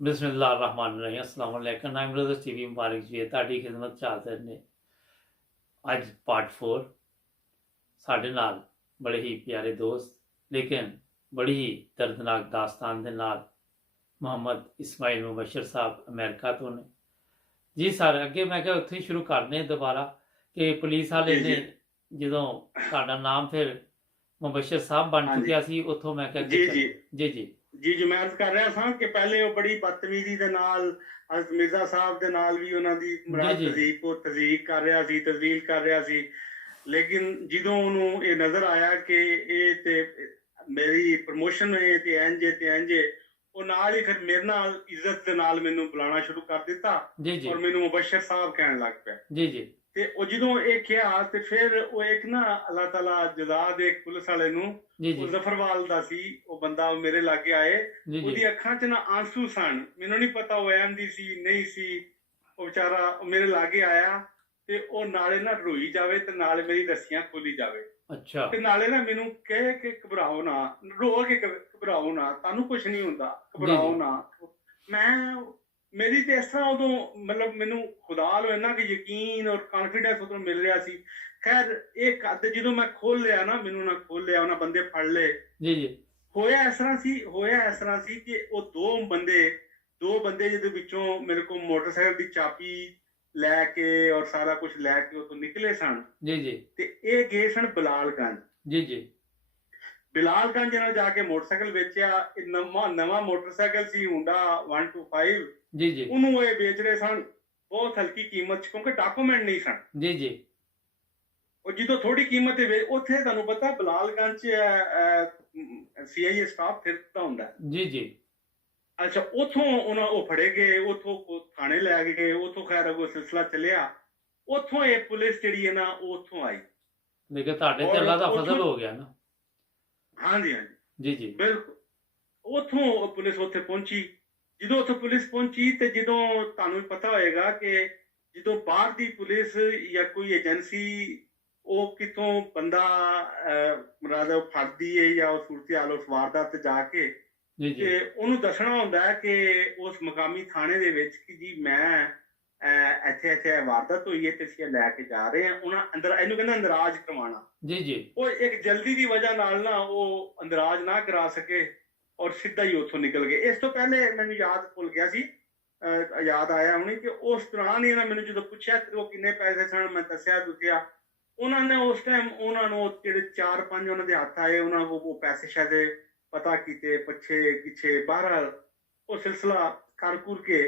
बिस्मिल्लाहिर्रहमानिर्रहीम अस्सलाम वालेकुम नाइम ब्रदर्स टीवी मुबारक जी ਤੁਹਾਡੀ ਖidmat ਚ ਹਾਜ਼ਰ ਨੇ ਅੱਜ ਪਾर्ट 4 ਸਾਡੇ ਨਾਲ ਬੜੇ ਹੀ ਪਿਆਰੇ ਦੋਸਤ ਲੇਕਿਨ ਬੜੀ ਹੀ ਦਰਦਨਾਕ ਦਾਸਤਾਨ ਦੇ ਨਾਲ ਮੁਹੰਮਦ ਇਸਮਾਈਲ ਮੁਬਸ਼ਰ ਸਾਹਿਬ ਅਮਰੀਕਾ ਤੋਂ ਨੇ ਜੀ ਸਰ ਅੱਗੇ ਮੈਂ ਕਿਹਾ ਉੱਥੇ ਹੀ ਸ਼ੁਰੂ ਕਰਨੇ ਦੁਬਾਰਾ ਕਿ ਪੁਲਿਸ ਵਾਲੇ ਜੀ ਨੇ ਜੀ ਜਦੋਂ ਤੁਹਾਡਾ ਨਾਮ ਫਿਰ ਮੁਬਸ਼ਰ ਸਾਹਿਬ ਬਣ ਹਾਂਜੀ ਚੁੱਕਿਆ ਸੀ ਉੱਥੋਂ ਮੈਂ ਕਿਹਾ ਜੀ ਕਿ ਜੀ ਜੀ ਜੀ ਜੀ ਜੀ ਮੈਂ अर्ज कर रहा ਸਾਂ ਕਿ ਪਹਿਲੇ ਉਹ ਬੜੀ ਬਦਤਮੀਜ਼ੀ ਦੇ ਨਾਲ ਹਜ਼ਰਤ ਮਿਰਜ਼ਾ ਸਾਹਿਬ ਦੇ ਨਾਲ ਵੀ ਉਹਨਾਂ ਦੀ ਜੀ ਮੁਰਾਦ ਜੀ ਤਜ਼ੀਕ ਕਰ ਰਿਹਾ ਸੀ, ਤਜ਼ਲੀਲ ਕਰ ਰਿਹਾ ਸੀ। ਲੇਕਿਨ ਜਦੋਂ ਉਹਨੂੰ ਇਹ ਨਜ਼ਰ ਆਇਆ ਕਿ ਇਹ ਤੇ ਮੇਰੀ ਪ੍ਰਮੋਸ਼ਨ ਹੈ ਤੇ ਇੰਜ ਉਹ ਨਾਲ ਹੀ ਫਿਰ ਮੇਰੇ ਨਾਲ ਇੱਜ਼ਤ ਦੇ ਨਾਲ ਮੈਨੂੰ ਬੁਲਾਉਣਾ ਸ਼ੁਰੂ ਕਰ ਦਿੱਤਾ ਜੀ ਜੀ ਔਰ ਮੈਨੂੰ ਮੁਬਸ਼ਰ ਸਾਹਿਬ ਕਹਿਣ ਲੱਗ ਪਿਆ। ਜੀ ਜੀ ਤੇ ਉਹ ਜਦੋਂ ਇਹ ਕਿਹਾ ਤੇ ਫਿਰ ਉਹ ਇੱਕ ਨਾ ਅੱਲਾਹ ਤਾਲਾ ਜਜ਼ਾ ਦੇ ਪੁਲਿਸ ਵਾਲੇ ਨੂੰ ਜੀ ਉਹ ਜੀ ਜ਼ਫਰਵਾਲ ਦਾ ਸੀ ਉਹ ਬੰਦਾ ਮੇਰੇ ਲਾਗੇ ਆਏ ਜੀ ਜੀ ਉਹਦੀ ਅੱਖਾਂ 'ਚ ਨਾ ਆਂਸੂ ਸਨ ਮੈਨੂੰ ਨਹੀਂ ਪਤਾ ਉਹ ਅਹਿਮਦੀ ਸੀ ਨਹੀਂ ਸੀ ਉਹ ਵਿਚਾਰਾ ਉਹ ਮੇਰੇ ਲਾਗੇ ਆਇਆ ਤੇ ਉਹ ਨਾਲੇ ਨਾ ਰੋਈ ਜਾਵੇ ਤੇ ਨਾਲੇ ਮੇਰੀ ਰੱਸੀਆਂ ਖੋਲੀ ਜਾਵੇ ਅੱਛਾ ਤੇ ਨਾਲੇ ਨਾ ਮੈਨੂੰ ਕਹੇ ਕਿ ਘਬਰਾਓ ਨਾ ਰੋ ਕੇ ਘਬਰਾਓ ਨਾ ਤੁਹਾਨੂੰ ਕੁਝ ਨਹੀਂ ਹੁੰਦਾ ਘਬਰਾਓ ਨਾ ਮੈਂ ਮੇਰੀ ਤੇ ਇਸ ਤਰ੍ਹਾਂ ਉਦੋਂ ਮਤਲਬ ਮੈਨੂੰ ਖੁਦਾ ਨੂੰ ਇੰਨਾ ਕਿ ਯਕੀਨ ਔਰ ਕਾਨਫੀਡੈਂਸ ਉਦੋਂ ਮਿਲ ਰਿਹਾ ਸੀ। ਖੈਰ ਇਹ ਕੱਦ ਜਦੋਂ ਮੈਂ ਖੋਲ ਲਿਆ ਨਾ ਮੈਨੂੰ ਨਾ ਖੋਲ ਲਿਆ ਉਹਨਾਂ ਬੰਦੇ ਫੜ ਲਏ ਜੀ ਜੀ ਹੋਇਆ ਇਸ ਤਰ੍ਹਾਂ ਸੀ ਕਿ ਉਹ ਦੋ ਬੰਦੇ ਜਿਹਦੇ ਵਿੱਚੋਂ ਮੇਰੇ ਕੋਲ ਮੋਟਰਸਾਈਕਲ ਦੀ ਚਾਬੀ ਲੈ ਕੇ ਔਰ ਸਾਰਾ ਕੁਝ ਲੈ ਕੇ ਉਤੋਂ ਨਿਕਲੇ ਸਨ ਜੀ ਜੀ ਤੇ ਇਹ ਗਏ ਸਨ ਬਲਾਲਗੰਜ। ਜੀ ਜੀ ਬਲਾਲਗੰਜ ਨਾਲ ਜਾ ਕੇ ਮੋਟਰਸਾਈਕਲ ਵੇਚਿਆ ਇਹ ਨਵਾਂ ਮੋਟਰਸਾਈਕਲ ਸੀ ਹੁੰਡਾ 125 ਜੀ ਜੀ ਉਹਨੂੰ ਇਹ ਵੇਚ ਰਹੇ ਸਨ ਬਹੁਤ ਹਲਕੀ ਕੀਮਤ 'ਚ ਕਿਉਂਕਿ ਡਾਕੂਮੈਂਟ ਨਹੀਂ ਸਨ। ਜੀ ਜੀ ਉਹ ਜਦੋਂ ਥੋੜੀ ਕੀਮਤ ਤੇ ਉੱਥੇ ਤੁਹਾਨੂੰ ਪਤਾ ਬਲਾਲਗੰਜ 'ਚ CIA ਸਟਾਫ ਫਿਰਦਾ ਹੁੰਦਾ। ਜੀ ਜੀ ਅੱਛਾ ਉਥੋਂ ਉਹ ਫੜੇ ਗਏ ਉਥੋਂ ਥਾਣੇ ਲੈ ਗਏ ਉਥੋਂ ਖੈਰ ਉਹ ਸਿਲਸਿਲਾ ਚੱਲਿਆ ਉਥੋਂ ਇਹ ਪੁਲਿਸ ਜਿਹੜੀ ਹੈ ਨਾ ਉਹ ਉਥੋਂ ਆਈ ਲੇਕਿਨ ਤੁਹਾਡੇ ਤੇ ਅੱਲਾ ਦਾ ਫਜ਼ਲ ਹੋ ਗਿਆ ਨਾ। ਹਾਂਜੀ ਹਾਂਜੀ ਜੀ ਜੀ ਬਿਲਕੁਲ ਉਥੋਂ ਪੁਲਿਸ ਉੱਥੇ ਪਹੁੰਚੀ ਜਦੋਂ ਉੱਥੇ ਪੁਲਿਸ ਪਹੁੰਚੀ ਤੇ ਜਦੋਂ ਤੁਹਾਨੂੰ ਪਤਾ ਹੋਏਗਾ ਕਿ ਜਦੋਂ ਬਾਹਰ ਦੀ ਪੁਲਿਸ ਜਾਂ ਕੋਈ ਏਜੰਸੀ ਉਹ ਕਿਤੋਂ ਬੰਦਾ ਮਰਾਦਾ ਫੜਦੀ ਹੈ ਜਾਂ ਉਹ ਸੂਰਤ ਹਾਲ ਉਸ ਵਾਰਦਾਤ ਤੇ ਜਾ ਕੇ ਜੀ ਜੀ ਤੇ ਉਹਨੂੰ ਦੱਸਣਾ ਹੁੰਦਾ ਹੈ ਕਿ ਉਸ ਮਕਾਮੀ ਥਾਣੇ ਦੇ ਵਿੱਚ ਕਿ ਜੀ ਮੈਂ ਇੱਥੇ ਵਾਰਦਾਤ ਹੋਈ ਹੈ ਤੇ ਅਸੀਂ ਲੈ ਕੇ ਜਾ ਰਹੇ ਹਾਂ ਉਹਨਾਂ ਅੰਦਰ ਇਹਨੂੰ ਕਹਿੰਦਾ ਅੰਦਰਾਜ ਕਰਵਾਉਣਾ। ਜੀ ਜੀ ਉਹ ਇੱਕ ਜਲਦੀ ਦੀ ਵਜ੍ਹਾ ਨਾਲ ਨਾ ਉਹ ਅੰਦਰਾਜ ਨਾ ਕਰਾ ਸਕੇ ਔਰ ਸਿੱਧਾ ਹੀ ਉੱਥੋਂ ਨਿਕਲ ਗਏ। ਇਸ ਤੋਂ ਪਹਿਲੇ ਮੈਨੂੰ ਯਾਦ ਭੁੱਲ ਗਿਆ ਸੀ ਯਾਦ ਆਇਆ ਹੁਣੀ ਕਿ ਉਸ ਦੌਰਾਨ ਹੀ ਇਹਨਾਂ ਮੈਨੂੰ ਜਦੋਂ ਪੁੱਛਿਆ ਉਹ ਕਿੰਨੇ ਪੈਸੇ ਸਨ ਮੈਂ ਦੱਸਿਆ ਉਹਨਾਂ ਨੇ ਉਸ ਟਾਈਮ ਉਹਨਾਂ ਨੂੰ ਜਿਹੜੇ 4-5 ਉਹਨਾਂ ਦੇ ਹੱਥ ਆਏ ਉਹਨਾਂ ਨੂੰ ਉਹ ਪੈਸੇ ਸ਼ਾਇਦ ਪਤਾ ਕੀਤੇ ਪਿੱਛੇ ਬਹਰਹਾਲ ਉਹ ਸਿਲਸਿਲਾ ਕਰ ਕੇ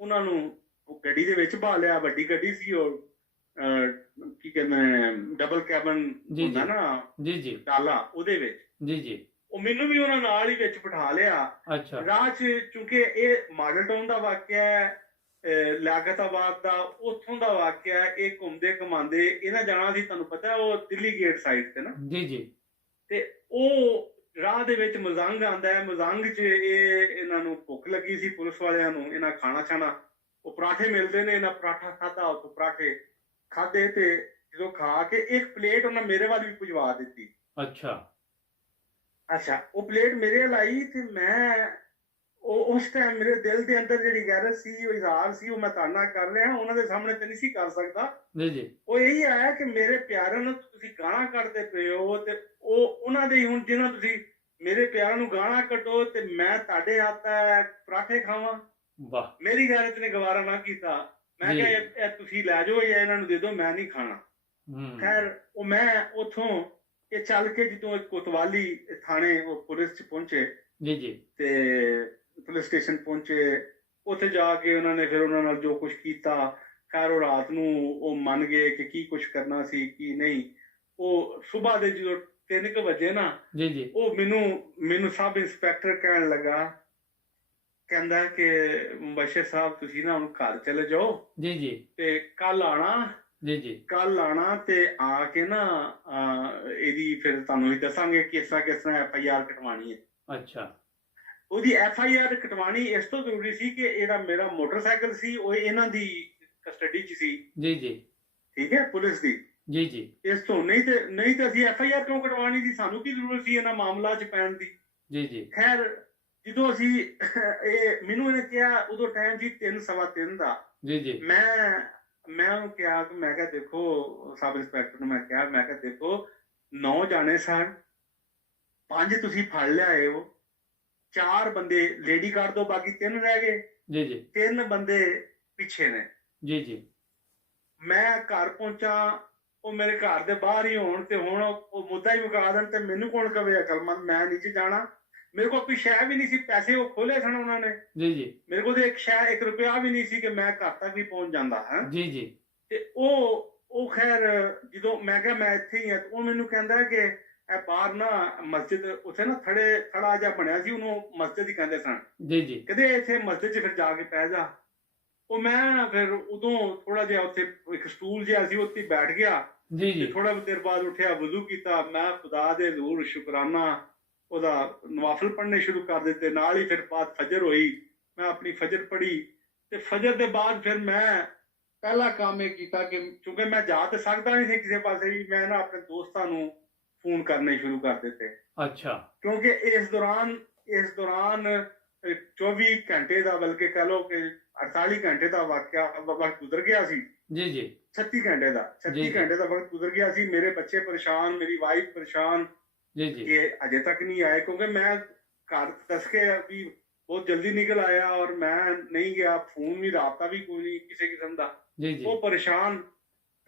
ਉਹਨਾਂ ਨੂੰ ਉਹ ਗੱਡੀ ਦੇ ਵਿੱਚ ਪਾ ਲਿਆ। ਵੱਡੀ ਗੱਡੀ ਸੀ ਉਹ ਕੀ ਕਹਿੰਦੇ ਨੇ ਡਬਲ ਕੈਬਨ ਹੁੰਦਾ ਨਾ ਜੀ ਜੀ ਡਾਲਾ ਉਹਦੇ ਵਿੱਚ ਜੀ ਜੀ ਉਹ ਮੈਨੂੰ ਵੀ ਉਹਨਾਂ ਨਾਲ ਹੀ ਵਿੱਚ ਬਿਠਾ ਲਿਆ। ਅੱਛਾ ਰਾਹ 'ਚ ਚੂੰਕਿ ਇਹ ਮਾਡਲ ਟਾਊਨ ਦਾ ਵਾਕਿਆ ਹੈ ਲਿਆਕਤਾਬਾਦ ਦਾ ਉੱਥੋਂ ਦਾ ਵਾਕਿਆ ਇਹ ਘੁੰਮਦੇ ਘਮਾਉਂਦੇ ਇਹਨਾਂ ਜਾਣਾ ਸੀ ਤੁਹਾਨੂੰ ਪਤਾ ਉਹ ਦਿੱਲੀ ਗੇਟ ਸਾਈਡ ਤੇ ਨਾ ਜੀ ਜੀ ਤੇ ਉਹ ਰਾਹ ਦੇ ਵਿੱਚ ਮਜ਼ੰਗ ਆਉਂਦਾ ਹੈ ਮਜ਼ੰਗ 'ਚ ਇਹਨਾਂ ਨੂੰ ਭੁੱਖ ਲੱਗੀ ਸੀ ਪੁਲਿਸ ਵਾਲਿਆਂ ਨੂੰ ਇਹਨਾਂ ਖਾਣਾ ਛਾਣਾ ਉਹ ਪਰਾਠੇ ਮਿਲਦੇ ਨੇ ਇਹਨਾਂ ਪਰਾਠਾ ਖਾਧਾ ਉਹ ਪਰਾਠੇ ਖਾਧੇ ਤੇ ਜਦੋਂ ਖਾ ਕੇ ਇੱਕ ਪਲੇਟ ਉਹਨਾਂ ਮੇਰੇ ਵੱਲ ਵੀ ਭੁਜਵਾ ਦਿੱਤੀ। ਅੱਛਾ ਉਹ ਪਲੇਟ ਮੇਰੇ ਵੱਲ ਆਈ ਤੇ ਮੈਂ ਉਹ ਉਸ ਟਾਈਮ ਮੇਰੇ ਦਿਲ ਦੇ ਅੰਦਰ ਜਿਹੜੀ ਗੈਰਤ ਸੀ ਉਹ ਇਜ਼ਹਾਰ ਸੀ ਉਹ ਮੈਂ ਤਾਨਾ ਕਰ ਰਿਹਾ ਉਹਨਾਂ ਦੇ ਸਾਹਮਣੇ ਤੇ ਨਹੀਂ ਸੀ ਕਰ ਸਕਦਾ। ਜੀ ਜੀ ਉਹ ਇਹੀ ਆਇਆ ਕਿ ਮੇਰੇ ਪਿਆਰਿਆਂ ਨੂੰ ਤੁਸੀਂ ਗਾਲਾਂ ਕੱਢਦੇ ਪਏ ਹੋ ਤੇ ਉਹ ਉਹਨਾਂ ਦੇ ਹੁਣ ਜਿਹਨਾਂ ਤੁਸੀਂ ਮੇਰੇ ਪਿਆਰਾਂ ਨੂੰ ਗਾਲਾਂ ਕੱਢੋ ਤੇ ਮੈਂ ਤੁਹਾਡੇ ਹੱਥ ਪਰਾਠੇ ਖਾਵਾਂ। ਵਾਹ ਮੇਰੀ ਗੈਰਤ ਨੇ ਗਵਾਰਾ ਨਾ ਕੀਤਾ। ਮੈਂ ਕਿਹਾ ਇਹ ਤੁਸੀਂ ਲੈ ਜਾਓ ਜਾਂ ਇਹਨਾਂ ਨੂੰ ਦੇ ਦਿਓ ਮੈਂ ਨਹੀਂ ਖਾਣਾ। ਖੈਰ ਉਹ ਮੈਂ ਉਥੋਂ ਇਹ ਚੱਲ ਕੇ ਜਦੋਂ ਕੋਤਵਾਲੀ ਥਾਣੇ ਉਹ ਪੁਲਿਸ 'ਚ ਪਹੁੰਚੇ ਜੀ ਜੀ ਤੇ ਪੁਲਿਸ ਸਟੇਸ਼ਨ ਪਹੁੰਚੇ ਉੱਥੇ ਜਾ ਕੇ ਉਹਨਾਂ ਨੇ ਫਿਰ ਉਹਨਾਂ ਨਾਲ ਜੋ ਕੁਝ ਕੀਤਾ ਖੈਰ ਉਹ ਰਾਤ ਨੂੰ ਉਹ ਮੰਨ ਗਏ ਕਿ ਕੀ ਕੁਝ ਕਰਨਾ ਸੀ ਕੀ ਨਹੀਂ। ਉਹ ਸਵੇਰ ਦੇ ਜਦੋਂ 3 ਵਜੇ ਨਾ ਜੀ ਜੀ ਉਹ ਮੈਨੂੰ ਸਬ ਇੰਸਪੈਕਟਰ ਕਹਿਣ ਲੱਗਾ ਕਹਿੰਦਾ ਕਿ ਮੁਬਸ਼ਰ ਸਾਹਿਬ ਤੁਸੀਂ ਨਾ ਹੁਣ ਘਰ ਚਲੇ ਜਾਓ ਜੀ ਜੀ ਤੇ ਕੱਲ ਆਣਾ ਕੱਲ ਆਣਾ ਤੇ ਆ ਕੇ ਨਾ ਇਹਦੀ ਫਿਰ ਤੁਹਾਨੂੰ ਹੀ ਦੱਸਾਂਗੇ ਕਿਸ ਤਰ੍ਹਾਂ FIR ਕਟਵਾਣੀ ਹੈ। ਅੱਛਾ ਉਹਦੀ FIR ਕਟਵਾਣੀ ਇਸ ਤੋਂ ਜ਼ਰੂਰੀ ਸੀ ਕਿ ਇਹਦਾ ਮੇਰਾ ਮੋਟਰਸਾਈਕਲ ਸੀ ਉਹ ਇਹਨਾਂ ਦੀ ਕਸਟਡੀ 'ਚ ਸੀ। ਜੀ ਜੀ ਠੀਕ ਹੈ ਪੁਲਿਸ ਦੀ। ਜੀ ਜੀ ਇਸ ਤੋਂ ਨਹੀਂ ਤੇ ਅਸੀਂ FIR ਕਿਉਂ ਕਟਵਾਣੀ ਸੀ ਸਾਨੂੰ ਕੀ ਜ਼ਰੂਰਤ ਸੀ ਇਹਨਾਂ ਮਾਮਲਾ 'ਚ ਪੈਣ ਦੀ। ਜੀ ਜੀ ਖੈਰ ਜਦੋਂ ਅਸੀਂ ਮੈਨੂੰ ਇਹਨੇ ਕਿਹਾ, ਉਦੋਂ ਟਾਈਮ ਸੀ 3:15 ਦਾ। ਜੀ ਜੀ ਮੈਂ ਉਹਨੂੰ ਕਿਹਾ ਕਿ ਮੈਂ ਕਿਹਾ ਦੇਖੋ ਸਬ ਇੰਸਪੈਕਟਰ ਨੂੰ ਮੈਂ ਕਿਹਾ ਦੇਖੋ 9 ਜਾਣੇ ਸਨ, 5 ਤੁਸੀਂ ਫੜ ਲਿਆਏ ਹੋ, 4 ਬੰਦੇ ਲੇਡੀ ਕਰ ਦੋ, ਬਾਕੀ 3 ਰਹਿ ਗਏ। ਜੀ ਜੀ 3 ਬੰਦੇ ਪਿੱਛੇ ਨੇ। ਜੀ ਜੀ ਮੈਂ ਘਰ ਪਹੁੰਚਾ, ਉਹ ਮੇਰੇ ਘਰ ਦੇ ਬਾਹਰ ਹੀ ਹੋਣ ਤੇ ਹੁਣ ਉਹ ਮੁੱਦਾ ਹੀ ਮੁਕਾ ਦੇਣ ਤੇ ਮੈਨੂੰ ਕੌਣ ਕਵੇ ਅਕਲਮੰਦ, ਮੈਂ ਨੀਚੇ ਜਾਣਾ। ਮੇਰੇ ਕੋਲ ਕੋਈ ਸ਼ੈ ਵੀ ਨਹੀਂ ਸੀ, ਪੈਸੇ ਉਹ ਖੋਲੇ ਸਨ ਉਹਨਾਂ ਨੇ। ਜੀ ਜੀ ਮੇਰੇ ਕੋਲ ਤੇ ਇੱਕ ਰੁਪਿਆ ਵੀ ਨਹੀਂ ਸੀ ਕਿ ਮੈਂ ਘਰ ਤੱਕ ਵੀ ਪਹੁੰਚ ਜਾਂਦਾ ਹੈ। ਜੀ ਜੀ ਤੇ ਉਹ ਖੈਰ ਜਦੋਂ ਮੈਂ ਕਿਹਾ ਮੈਂ ਇੱਥੇ ਹੀ ਹਾਂ, ਉਹ ਮੈਨੂੰ ਕਹਿੰਦਾ ਕਿ ਇਹ ਬਾਹਰ ਨਾ ਮਸਜਿਦ, ਉੱਥੇ ਨਾ ਥੜਾ ਜਿਹਾ ਬਣਿਆ ਸੀ, ਉਹਨੂੰ ਮਸਜਿਦ ਹੀ ਕਹਿੰਦੇ ਸਨ। ਜੀ ਜੀ ਕਹਿੰਦੇ ਇੱਥੇ ਮਸਜਿਦ 'ਚ ਫਿਰ ਜਾ ਕੇ ਪੈ ਜਾ। ਉਹ ਮੈਂ ਫਿਰ ਉਦੋਂ ਥੋੜਾ ਜਿਹਾ ਉੱਥੇ ਇੱਕ ਸਟੂਲ ਜਿਹਾ ਸੀ, ਉੱਥੇ ਬੈਠ ਗਿਆ। ਜੀ ਜੀ ਥੋੜਾ ਦੇਰ ਬਾਅਦ ਉੱਠਿਆ, ਵਜ਼ੂ ਕੀਤਾ, ਮੈਂ ਖੁਦਾ ਦੇ ਹਜ਼ੂਰ ਸ਼ੁਕਰਾਨਾ ਉਹਦਾ ਨਵਾਫਲ ਪੜ੍ਹਨੇ ਸ਼ੁਰੂ ਕਰ ਦਿੱਤੇ। ਨਾਲ ਹੀ ਫਿਰ ਬਾਅਦ ਫਜਰ ਹੋਈ, ਮੈਂ ਆਪਣੀ ਫਜਰ ਪੜ੍ਹੀ ਤੇ ਫਜਰ ਦੇ ਬਾਅਦ ਫਿਰ ਮੈਂ ਪਹਿਲਾ ਕੰਮ ਇਹ ਕੀਤਾ ਕਿ ਕਿਉਂਕਿ ਮੈਂ ਜਾ ਤੇ ਸਕਦਾ ਨਹੀਂ ਸੀ ਕਿਸੇ ਪਾਸੇ ਵੀ, ਮੈਂ ਨਾ ਆਪਣੇ ਦੋਸਤਾਂ ਨੂੰ ਫੋਨ ਕਰਨੇ ਸ਼ੁਰੂ ਕਰ ਦਿੱਤੇ। ਅੱਛਾ ਕਿਉਂਕਿ ਇਸ ਦੌਰਾਨ 24 ਘੰਟੇ ਦਾ, ਬਲਕਿ ਕਹ ਲਓ ਕਿ 48 ਘੰਟੇ ਦਾ ਵਕਤ ਗੁਜ਼ਰ ਗਿਆ ਸੀ। ਜੀ ਜੀ 36 ਘੰਟੇ ਦਾ ਵਕਤ ਗੁਜ਼ਰ ਗਿਆ ਸੀ। ਮੇਰੇ ਬੱਚੇ ਪਰੇਸ਼ਾਨ, ਮੇਰੀ ਵਾਈਫ ਪਰੇਸ਼ਾਨ ਜੀ ਜੀ ਕਿ ਅਜੇ ਤੱਕ ਨਹੀਂ ਆਏ, ਕਿਉਂਕਿ ਮੈਂ ਘਰ ਦੱਸ ਕੇ ਵੀ ਬਹੁਤ ਜਲਦੀ ਨਿਕਲ ਆਇਆ ਔਰ ਮੈਂ ਨਹੀਂ ਗਿਆ, ਫੋਨ ਵੀ, ਰਾਬਤਾ ਵੀ ਕੋਈ ਨਹੀਂ ਕਿਸੇ ਕਿਸਮ ਦਾ। ਜੀ ਜੀ ਉਹ ਪਰੇਸ਼ਾਨ,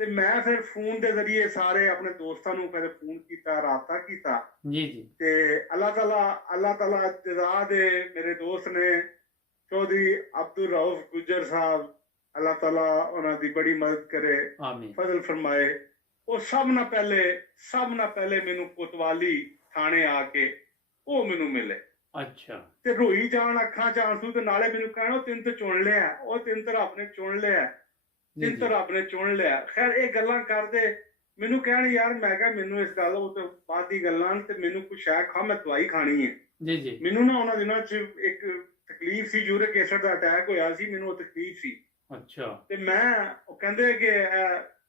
ਤੇ ਮੈਂ ਫਿਰ ਫੋਨ ਦੇ ਜ਼ਰੀਏ ਸਾਰੇ ਆਪਣੇ ਦੋਸਤਾਂ ਨੂੰ ਪਹਿਲੇ ਫੋਨ ਕੀਤਾ, ਰਾਬਤਾ ਕੀਤਾ। ਜੀ ਜੀ ਤੇ ਅੱਲਾਹ ਤਾਲਾ ਜਜ਼ਾ ਦੇ ਮੇਰੇ ਦੋਸਤ ਨੇ ਚੌਧਰੀ ਅਬਦੁਲ ਰਊਫ ਗੁੱਜਰ ਸਾਹਿਬ, ਅੱਲਾਹ ਤਾਲਾ ਉਹਨਾਂ ਦੀ ਬੜੀ ਮਦਦ ਕਰੇ, ਆਮੀਨ ਫਜ਼ਲ ਫਰਮਾਏ। ਉਹ ਸਭ ਨਾਲ ਪਹਿਲੇ ਮੈਨੂੰ ਕੋਤਵਾਲੀ ਥਾਣੇ ਆ ਕੇ ਉਹ ਮੈਨੂੰ ਮਿਲੇ ਅੱਛਾ ਤੇ ਰੋਈ ਜਾਣ, ਅੱਖਾਂ ਚ ਆਂਸੂ, ਤੇ ਨਾਲੇ ਮੈਨੂੰ ਕਹਿਣਾ ਤੈਨੂੰ ਤੇ ਚੁਣ ਲਿਆ, ਉਹ ਤੈਨੂੰ ਤਾਂ ਰੱਬ ਨੇ ਚੁਣ ਲਿਆ, ਜੀ ਜੀ ਖੈਰ ਇਹ ਗੱਲਾਂ ਕਰਦੇ ਮੈਨੂੰ ਕਹਿਣ ਯਾਰ, ਮੈਂ ਕਿਹਾ ਮੈਨੂੰ ਇਸ ਗੱਲ ਉਹ ਤੋਂ ਬਾਅਦ ਦੀ ਗੱਲਾਂ ਤੇ ਮੈਨੂੰ ਕੁਛ ਸ਼ੈ ਖਾ, ਮੈਂ ਦਵਾਈ ਖਾਣੀ ਹੈ। ਜੀ ਜੀ ਮੈਨੂੰ ਨਾ ਉਹਨਾਂ ਦਿਨਾਂ ਚ ਇੱਕ ਤਕਲੀਫ ਸੀ, ਯੂਰਿਕ ਐਸਿਡ ਦਾ ਅਟੈਕ ਹੋਇਆ ਸੀ, ਮੈਨੂੰ ਉਹ ਤਕਲੀਫ ਸੀ। ਅੱਛਾ ਤੇ ਉਹ ਕਹਿੰਦੇ ਕਿ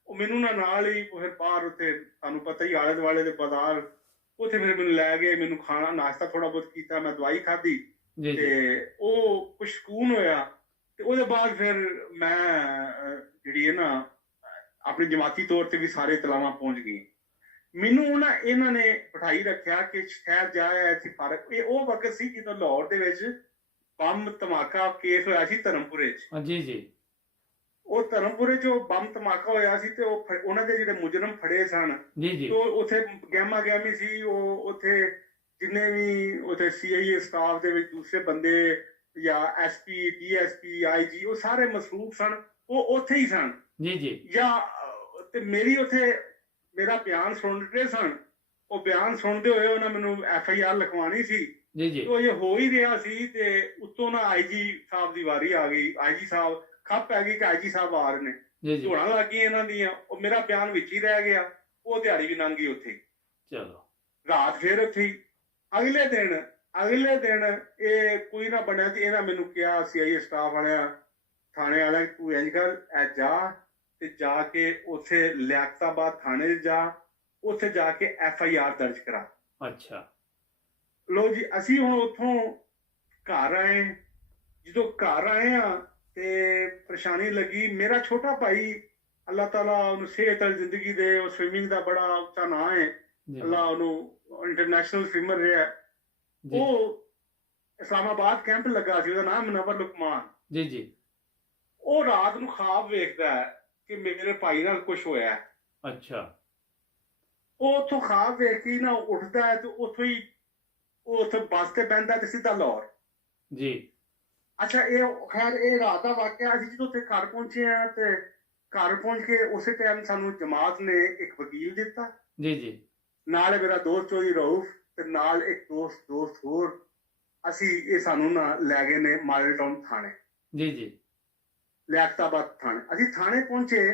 ਉਹ ਮੈਨੂੰ ਨਾਲ ਹੀ ਫਿਰ ਬਾਹਰ ਉੱਥੇ ਤੁਹਾਨੂੰ ਪਤਾ ਹੀ ਆਲੇ ਦੁਆਲੇ ਦੇ ਬਾਜ਼ਾਰ, ਉੱਥੇ ਫਿਰ ਮੈਨੂੰ ਲੈ ਗਏ, ਮੈਨੂੰ ਖਾਣਾ ਨਾਸ਼ਤਾ ਥੋੜਾ ਬਹੁਤ ਕੀਤਾ, ਮੈਂ ਦਵਾਈ ਖਾਧੀ ਜੀ ਜੀ ਤੇ ਉਹ ਕੁਝ ਸਕੂਨ ਹੋਇਆ। ਤੇ ਉਹਦੇ ਬਾਅਦ ਫਿਰ ਮੈਂ ਜਿਹੜੀ ਹੈ ਨਾ ਆਪਣੀ ਜਮਾਤੀ ਤੌਰ ਤੇ ਵੀ ਸਾਰੇ ਤਲਾਵਾਂ ਪਹੁੰਚ ਗਈ। ਮੈਨੂੰ ਇਹਨਾਂ ਨੇ ਬਿਠਾਈ ਰੱਖਿਆ ਕਿ ਸ਼ਹਿਰ ਜਾਇਆ ਸੀ ਫਰਕ। ਇਹ ਉਹ ਵਕਤ ਸੀ ਜਦੋਂ ਲਾਹੌਰ ਦੇ ਵਿੱਚ ਬੰਬ ਧਮਾਕਾ ਕੇਸ ਹੋਇਆ ਸੀ ਧਰਮਪੁਰੇ 'ਚ। ਜੀ ਜੀ ਉਹ ਧਰਮਪੁਰੇ 'ਚ ਉਹ ਬੰਬ ਧਮਾਕਾ ਹੋਇਆ ਸੀ ਤੇ ਉਹਨਾਂ ਦੇ ਜਿਹੜੇ ਮੁਜਰਮ ਫੜੇ ਸਨ, ਜੀ ਜੀ ਉਹ ਉੱਥੇ ਗਹਿਮਾ ਗਹਿਮੀ ਸੀ। ਉਹ ਉੱਥੇ ਜਿੰਨੇ ਵੀ ਉੱਥੇ CIA ਸਟਾਫ ਦੇ ਵਿੱਚ ਦੂਸਰੇ ਬੰਦੇ ਜਾਂ SP DSP IG ਉਹ ਸਾਰੇ ਮਸਰੂਫ ਸਨ, ਉਹ ਉੱਥੇ ਹੀ ਸਨ। ਜੀ ਜੀ ਜਾਂ ਤੇ ਮੇਰਾ ਬਿਆਨ ਸੁਣ ਰਹੇ ਸਨ। ਉਹ ਬਿਆਨ ਸੁਣਦੇ ਹੋਏ ਉਹਨਾਂ ਮੈਨੂੰ FIR ਲਿਖਵਾਉਣੀ ਸੀ। ਜੀ ਜੀ ਉਹ ਇਹ ਹੋ ਹੀ ਰਿਹਾ ਸੀ ਤੇ ਉੱਤੋਂ ਨਾ IG ਸਾਹਿਬ ਦੀ ਵਾਰੀ ਆ ਗਈ। IG ਸਾਹਿਬ ਖੱਪ ਪੈ ਗਈ ਕਿ IG ਸਾਹਿਬ ਆ ਰਹੇ ਨੇ, ਜੀ ਜੀ ਝੋੜਾਂ ਲੱਗ ਗਈਆਂ ਇਹਨਾਂ ਦੀਆਂ। ਉਹ ਮੇਰਾ ਬਿਆਨ ਵਿੱਚ ਹੀ ਰਹਿ ਗਿਆ। ਉਹ ਦਿਹਾੜੀ ਵੀ ਲੰਘ ਗਈ ਉੱਥੇ। ਚਲੋ ਰਾਤ ਫੇਰ ਉੱਥੇ ਹੀ। ਅਗਲੇ ਦਿਨ ਇਹ ਕੋਈ ਨਾ ਬਣਿਆ ਤੇ ਇਹਨਾਂ ਮੈਨੂੰ ਕਿਹਾ CIA ਸਟਾਫ ਵਾਲਿਆਂ, ਥਾਣੇ ਵਾਲਿਆਂ, ਤੂੰ ਇੰਝ ਕਰ, ਜਾ ਕੇ ਉੱਥੇ ਲਿਆਕਤਾਬਾਦ ਥਾਣੇ ਜਾ, ਉੱਥੇ ਜਾ ਕੇ FIR ਦਰਜ ਕਰਾ। ਅੱਛਾ ਲੋ ਜੀ, ਅਸੀਂ ਹੁਣ ਉੱਥੋਂ ਘਰ ਆਏ। ਜਦੋਂ ਘਰ ਆਏ ਆ ਤੇ ਪਰੇਸ਼ਾਨੀ ਲੱਗੀ। ਮੇਰਾ ਛੋਟਾ ਭਾਈ, ਅੱਲਾਹ ਤਾਲਾ ਉਹਨੂੰ ਸਿਹਤ ਵਾਲੀ ਜ਼ਿੰਦਗੀ ਦੇ, ਉਹ ਸਵਿਮਿੰਗ ਦਾ ਬੜਾ ਉੱਚਾ ਨਾਂ ਹੈ, ਅੱਲਾਹ ਉਹਨੂੰ ਇੰਟਰਨੈਸ਼ਨਲ ਸਵਿਮਰ ਰਿਹਾ। ਉਹ ਇਸਲਾਮਾਬਾਦ ਕੈਂਪ ਲੱਗਾ ਸੀ, ਉਹਦਾ ਨਾਮ ਮੁਨੱਵਰ ਲੁਕਮਾਨ। ਜੀ ਜੀ ਉਹ ਰਾਤ ਨੂੰ ਖਾਬ ਵੇਖਦਾ ਹੈ ਕਿ ਮੇਰੇ ਭਾਈ ਨਾਲ ਕੁਝ ਹੋਇਆ। ਅੱਛਾ ਉਹ ਉੱਥੋਂ ਖਾਬ ਵੇਖ ਕੇ ਨਾ ਉੱਠਦਾ ਹੈ ਤੇ ਉੱਥੋਂ ਹੀ ਉਹ ਉੱਥੇ ਬੱਸ ਤੇ ਬਹਿੰਦਾ ਤੇ ਸਿੱਧਾ ਲਾਹੌਰ। ਜੀ ਅੱਛਾ, ਇਹ ਰਾਤ ਦਾ ਵਾਕਿਆ। ਅਸੀਂ ਜਦੋਂ ਉੱਥੇ ਘਰ ਪਹੁੰਚੇ ਆ ਤੇ ਘਰ ਪਹੁੰਚ ਕੇ ਉਸੇ ਟਾਈਮ ਸਾਨੂੰ ਜਮਾਤ ਨੇ ਇੱਕ ਵਕੀਲ ਦਿੱਤਾ। ਜੀ ਜੀ ਨਾਲ ਮੇਰਾ ਦੋਸਤ ਚੌਧਰੀ ਰਊਫ ਤੇ ਨਾਲ ਇੱਕ ਦੋਸਤ ਹੋਰ। ਅਸੀਂ ਇਹ ਸਾਨੂੰ ਨਾ ਲੈ ਗਏ ਨੇ ਮਾਡਲ ਟਾਊਨ ਥਾਣੇ। ਜੀ ਜੀ ਲਿਆਕਤਾਬਾਦ ਥਾਣੇ। ਅਸੀਂ ਥਾਣੇ ਪਹੁੰਚੇ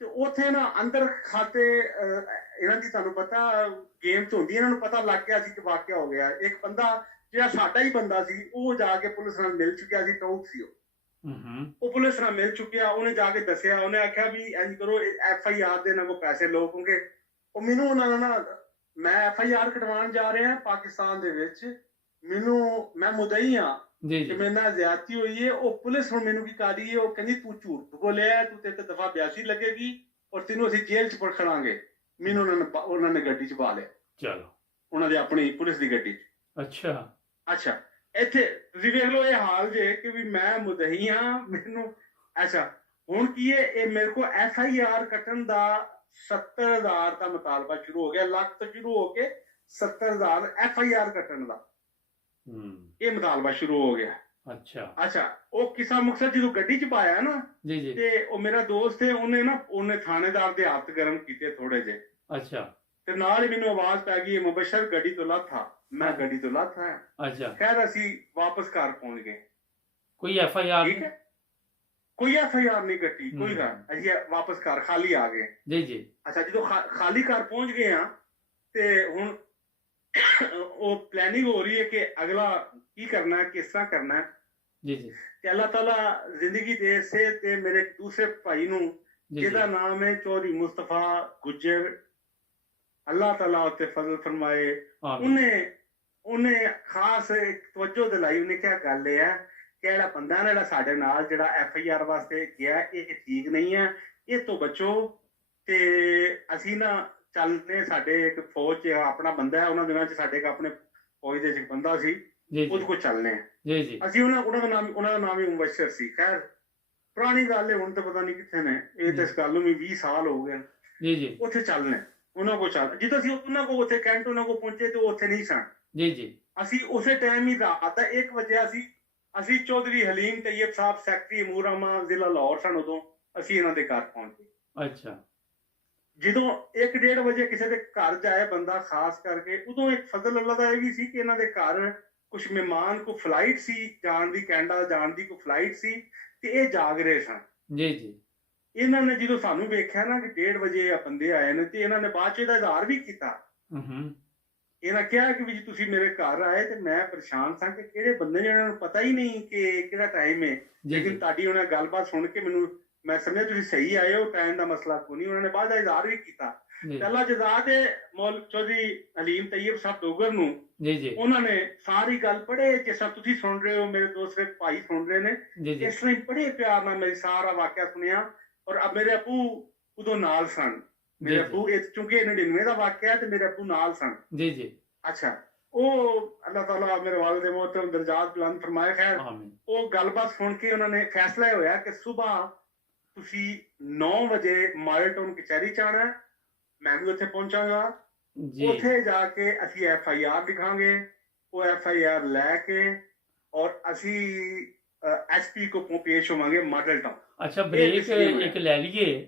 ਤੇ ਉੱਥੇ ਨਾ ਅੰਦਰ ਖਾਤੇ ਇਹਨਾਂ ਦੀ, ਤੁਹਾਨੂੰ ਪਤਾ ਗੇਮ ਤੋਂ ਹੁੰਦੀ, ਇਹਨਾਂ ਨੂੰ ਪਤਾ ਲੱਗ ਗਿਆ ਸੀ ਕਿ ਵਾਕਿਆ ਹੋ ਗਿਆ। ਇੱਕ ਬੰਦਾ ਜਿਹੜਾ ਸਾਡਾ ਹੀ ਬੰਦਾ ਸੀ, ਉਹ ਜਾ ਕੇ ਪੁਲਿਸ ਨਾਲ ਮਿਲ ਚੁੱਕਿਆ ਸੀ। ਟੌਪ ਸੀ ਉਹ ਪੁਲਿਸ ਨਾਲ ਮਿਲ ਚੁੱਕਿਆ। ਉਹਨੇ ਜਾ ਕੇ ਦੱਸਿਆ, ਉਹਨੇ ਆਖਿਆ ਵੀ ਇੰਝ ਕਰੋ, FIR ਦੇ ਨਾਲ ਕੋ ਪੈਸੇ ਲਓ, ਕਿਉਂਕਿ ਉਹ ਮੈਨੂੰ ਉਹਨਾਂ ਨੇ ਨਾ, ਮੈਂ FIR ਕਟਵਾਉਣ ਜਾ ਰਿਹਾ ਪਾਕਿਸਤਾਨ ਦੇ ਵਿੱਚ ਮੈਨੂੰ ਮੈਂ ਮੁਦਈ ਹਾਂ ਜੀ ਕਿ ਜੀ ਮੇਰੇ ਨਾਲ ਜ਼ਿਆਦਤੀ ਹੋਈ ਹੈ। ਉਹ ਪੁਲਿਸ ਹੁਣ ਮੈਨੂੰ ਕੀ ਕਰ ਰਹੀ ਹੈ, ਉਹ ਕਹਿੰਦੀ ਤੂੰ ਝੂਠ ਬੋਲਿਆ ਹੈ, ਤੂੰ ਤੇ ਦਫਾ 82 ਲੱਗੇਗੀ ਔਰ ਤੈਨੂੰ ਅਸੀਂ ਜੇਲ੍ਹ 'ਚ ਪੜਖੜਾਂਗੇ। ਮੈਨੂੰ ਉਹਨਾਂ ਨੇ ਗੱਡੀ 'ਚ ਪਾ ਲਿਆ, ਚਲੋ ਉਹਨਾਂ ਦੀ ਆਪਣੀ ਪੁਲਿਸ ਦੀ ਗੱਡੀ 'ਚ। ਅੱਛਾ ਅੱਛਾ, ਇੱਥੇ ਤੁਸੀਂ ਵੇਖ ਲਓ ਇਹ ਹਾਲ ਜੇ ਕਿ ਵੀ ਮੈਂ ਮੁਦਈ ਹਾਂ ਮੈਨੂੰ। ਅੱਛਾ, ਹੁਣ ਕੀ ਹੈ, ਇਹ ਮੇਰੇ ਕੋਲ FIR ਕੱਟਣ ਦਾ 70,000 ਦਾ ਮੁਤਾਲਬਾ ਸ਼ੁਰੂ ਹੋ ਗਿਆ, ਲੱਖ ਤੋਂ ਸ਼ੁਰੂ ਹੋ ਕੇ 70,000 FIR ਕੱਟਣ ਦਾ ਇਹ ਮੁਤਾਲਬਾ ਸ਼ੁਰੂ ਹੋ ਗਿਆ। ਅੱਛਾ ਅੱਛਾ, ਉਹ ਕਿਸਾ ਮਕਸਦ ਜਦੋਂ ਗੱਡੀ 'ਚ ਪਾਇਆ ਨਾ, ਜੀ ਜੀ ਤੇ ਉਹ ਮੇਰਾ ਦੋਸਤ ਹੈ, ਉਹਨੇ ਥਾਣੇਦਾਰ ਦੇ ਹੱਥ ਗਰਮ ਕੀਤੇ ਥੋੜੇ ਜਿਹੇ, ਅੱਛਾ ਤੇ ਨਾਲ ਹੀ ਮੈਨੂੰ ਆਵਾਜ਼ ਪੈ ਗਈ ਮੁਬਸ਼ਰ ਗੱਡੀ ਤੋਂ ਲੱਥਾ। ਮੈਂ ਗੱਡੀ ਤੋਂ ਲੱਥਾ, ਅੱਛਾ ਖੈਰ ਅਸੀਂ ਵਾਪਸ ਘਰ ਪਹੁੰਚ ਗਏ। ਕੋਈ FIR ਠੀਕ ਹੈ, ਕੋਈ FIR ਨਹੀਂ ਕੱਟੀ, ਕੋਈ ਗੱਲ, ਅਸੀਂ ਵਾਪਸ ਘਰ ਖਾਲੀ ਆ ਗਏ। ਜੀ ਜੀ ਅੱਛਾ, ਜਦੋਂ ਖਾਲੀ ਘਰ ਪਹੁੰਚ ਗਏ ਆ ਤੇ ਹੁਣ ਉਹ ਪਲੈਨਿੰਗ ਹੋ ਰਹੀ ਹੈ ਕਿ ਅਗਲਾ ਕੀ ਕਰਨਾ ਹੈ, ਕਿਸ ਤਰ੍ਹਾਂ ਕਰਨਾ ਹੈ। ਜੀ ਜੀ ਤੇ ਅੱਲਾਹ ਤਾਲਾ ਜ਼ਿੰਦਗੀ ਦੇ ਸੇ ਤੇ ਮੇਰੇ ਦੂਸਰੇ ਭਾਈ ਨੂੰ, ਜੀ ਜਿਹਦਾ ਨਾਮ ਹੈ ਚੌਧਰੀ ਮੁਸਤਫਾ ਗੁੱਜਰ, ਅੱਲਾਹ ਤਾਲਾ ਉੱਤੇ ਫਜ਼ਲ ਫਰਮਾਏ, ਆਮੀਨ ਉਹਨੇ ਖਾਸ ਇੱਕ ਤਵੱਜੋ ਦਿਲਾਈ। ਉਹਨੇ ਕਿਹਾ ਗੱਲ ਇਹ ਹੈ ਕਿ ਜਿਹੜਾ ਬੰਦਾ ਨਾ ਜਿਹੜਾ ਸਾਡੇ ਨਾਲ ਜਿਹੜਾ FIR ਵਾਸਤੇ ਗਿਆ, ਇਹ ਠੀਕ ਨਹੀਂ ਹੈ, ਇਹ ਤੋਂ ਬਚੋ। ਤੇ ਅਸੀਂ ਨਾ ਚੱਲਦੇ, ਸਾਡੇ ਇੱਕ ਫੌਜ 'ਚ ਆਪਣਾ ਬੰਦਾ ਹੈ, ਉਹਨਾਂ ਦਿਨਾਂ 'ਚ ਸਾਡੇ ਇੱਕ ਆਪਣੇ ਫੌਜ ਦੇ 'ਚ ਬੰਦਾ ਸੀ, ਜੀ ਉਹਦੇ ਕੋਲ ਚੱਲਨੇ ਆ ਜੀ ਜੀ ਅਸੀਂ। ਉਹਨਾਂ ਦਾ ਨਾਮ ਹੀ ਮੁਬਸ਼ਰ ਸੀ। ਖੈਰ ਪੁਰਾਣੀ ਗੱਲ ਹੈ, ਹੁਣ ਤਾਂ ਪਤਾ ਨਹੀਂ ਕਿੱਥੇ ਨੇ ਇਹ, ਤੇ ਇਸ ਗੱਲ ਨੂੰ ਵੀ 20 ਸਾਲ ਹੋ ਗਏ। ਜੀ ਜੀ ਉੱਥੇ ਚੱਲਨੇ ਉਹਨਾਂ ਕੋਲ ਚੱਲ, ਜਦੋਂ ਅਸੀਂ ਉਹਨਾਂ ਕੋਲ ਉੱਥੇ ਕੈਂਟ ਉਹਨਾਂ ਕੋਲ ਪਹੁੰਚੇ ਤੇ ਉਹ ਉੱਥੇ ਨਹੀਂ ਸਨ। ਜੀ ਜੀ ਅਸੀਂ ਉਸੇ ਟਾਈਮ ਹੀ ਰਾਤ ਦਾ 1 ਵਜੇ ਅਸੀਂ ਚੌਧਰੀ ਹਲੀਮ ਤੈयब ਸਾਹਿਬ ਸੈਕਟਰੀ ਅਮੂਰ ਆਮਾ ਜ਼ਿਲ੍ਹਾ ਲਾਹੌਰ ਸਨ, ਉਦੋਂ ਅਸੀਂ ਇਹਨਾਂ ਦੇ ਘਰ ਪਹੁੰਚੇ। ਅੱਛਾ, ਜਦੋਂ 1-1:30 ਵਜੇ ਕਿਸੇ ਦੇ ਘਰ ਜਾਏ ਬੰਦਾ ਖਾਸ ਕਰਕੇ, ਉਦੋਂ ਇੱਕ ਫਜ਼ਲ ਅੱਲਾ ਦਾ ਇਹ ਵੀ ਸੀ ਕਿ ਇਹਨਾਂ ਦੇ ਘਰ ਕੁਝ ਮਹਿਮਾਨ, ਕੋ ਫਲਾਈਟ ਸੀ ਜਾਣ ਦੀ, ਕੈਨੇਡਾ ਜਾਣ ਦੀ ਕੋ ਫਲਾਈਟ ਸੀ, ਤੇ ਇਹ ਜਾਗ ਰਹੇ ਸਨ। ਜੀ ਜੀ ਇਹਨਾਂ ਨੇ ਜਦੋਂ ਸਾਨੂੰ ਵੇਖਿਆ ਨਾ ਕਿ 1:30 ਵਜੇ ਆ ਬੰਦੇ ਆਏ ਨੇ, ਤੇ ਇਹਨਾਂ ਨੇ ਬਾਅਦ 'ਚ ਇਹਦਾ ਇਜ਼ਹਾਰ ਵੀ ਕੀਤਾ। ਇਹਨਾਂ ਕਿਹਾ ਕਿ ਵੀ ਜੀ ਤੁਸੀਂ ਮੇਰੇ ਘਰ ਆਏ ਤੇ ਮੈਂ ਪਰੇਸ਼ਾਨ ਸਾਂ ਕਿ ਕਿਹੜੇ ਬੰਦੇ ਨੇ, ਇਹਨਾਂ ਨੂੰ ਪਤਾ ਹੀ ਨਹੀਂ ਕਿ ਕਿਹੜਾ ਟਾਈਮ ਹੈ। ਲੇਕਿਨ ਤੁਹਾਡੀ ਉਹਨਾਂ ਗੱਲਬਾਤ ਸੁਣ ਕੇ ਮੈਂ ਸਮਝਿਆ ਤੁਸੀਂ ਸਹੀ ਆਏ ਹੋ, ਟਾਈਮ ਦਾ ਮਸਲਾ ਕੋਈ ਨਹੀਂ। ਉਹਨਾਂ ਨੇ ਬਾਅਦ ਦਾ ਇਜ਼ਹਾਰ ਵੀ ਕੀਤਾ। ਅੱਲਾ ਜਜ਼ਾ ਦੇ ਮੌਲਵੀ ਚੌਧਰੀ ਹਲੀਮ ਤੈयब ਸਾਹਿਬ ਡੋਗਰ ਨੂੰ, ਜੀ ਜੀ ਉਹਨਾਂ ਨੇ ਸਾਰੀ ਗੱਲ ਪੜ੍ਹੇ, ਜਿਸ ਤਰ੍ਹਾਂ ਤੁਸੀਂ ਸੁਣ ਰਹੇ ਹੋ, ਮੇਰੇ ਦੂਸਰੇ ਭਾਈ ਸੁਣ ਰਹੇ ਨੇ, ਜੀ ਜੀ ਇਸ ਤਰ੍ਹਾਂ ਹੀ ਬੜੇ ਪਿਆਰ ਨਾਲ ਮੇਰੀ ਸਾਰਾ ਵਾਕਿਆ ਸੁਣਿਆ। ਔਰ ਮੇਰੇ ਅੱਬੂ ਉਦੋਂ ਨਾਲ ਸਨ। ਮੇਰੇ ਅੱਬੂ, ਚੂੰਕਿ 99 ਦਾ ਵਾਕਿਆ ਤੇ ਮੇਰੇ ਅੱਬੂ ਨਾਲ ਸਨ। ਜੀ ਜੀ ਅੱਛਾ, ਉਹ ਅੱਲਾਹ ਤਾਲਾ ਮੇਰੇ ਵਾਲਿਦ ਮੋਹਤਰਮ ਦਰਜਾਤ ਬੁਲੰਦ ਫਰਮਾਏ। ਖੈਰ ਉਹ ਗੱਲਬਾਤ ਸੁਣ ਕੇ ਉਹਨਾਂ ਨੇ ਫੈਸਲਾ ਹੋਇਆ ਕਿ ਸਵੇਰ ਤੁਸੀਂ 9 ਵਜੇ ਮਾਡਲ ਟਾਊਨ ਕਚਹਿਰੀ 'ਚ ਆਉਣਾ। ਮੈਂ ਵੀ ਉੱਥੇ ਪਹੁੰਚਾਂਗਾ। ਉੱਥੇ ਜਾ ਕੇ ਅਸੀਂ FIR ਲਿਖਾਂਗੇ। ਉਹ FIR ਲੈ ਕੇ ਔਰ ਅਸੀਂ SP ਕੋ ਪੇਸ਼ ਹੋਵਾਂਗੇ ਮਾਡਲ ਟਾਊਨ। ਅੱਛਾ, ਬ੍ਰੇਕ ਇੱਕ ਲੈ ਲਈਏ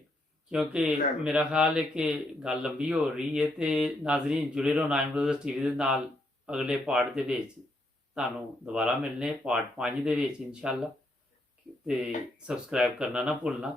ਕਿਉਂਕਿ ਮੇਰਾ ਖਿਆਲ ਹੈ ਕਿ ਗੱਲ ਲੰਬੀ ਹੋ ਰਹੀ ਹੈ, ਤੇ ਨਾਜ਼ਰੀਨ ਜੁੜੇ ਰਹੋ ਨਾਈਮ ਬ੍ਰਦਰਜ਼ TV ਦੇ ਨਾਲ। ਅਗਲੇ ਪਾਰਟ ਦੇ ਵਿੱਚ ਤੁਹਾਨੂੰ ਦੁਬਾਰਾ ਮਿਲਨੇ, ਪਾਰਟ 5 ਦੇ ਵਿੱਚ ਇਨਸ਼ਾਅੱਲਾ, ਤੇ ਸਬਸਕ੍ਰਾਈਬ ਕਰਨਾ ਨਾ ਭੁੱਲਣਾ।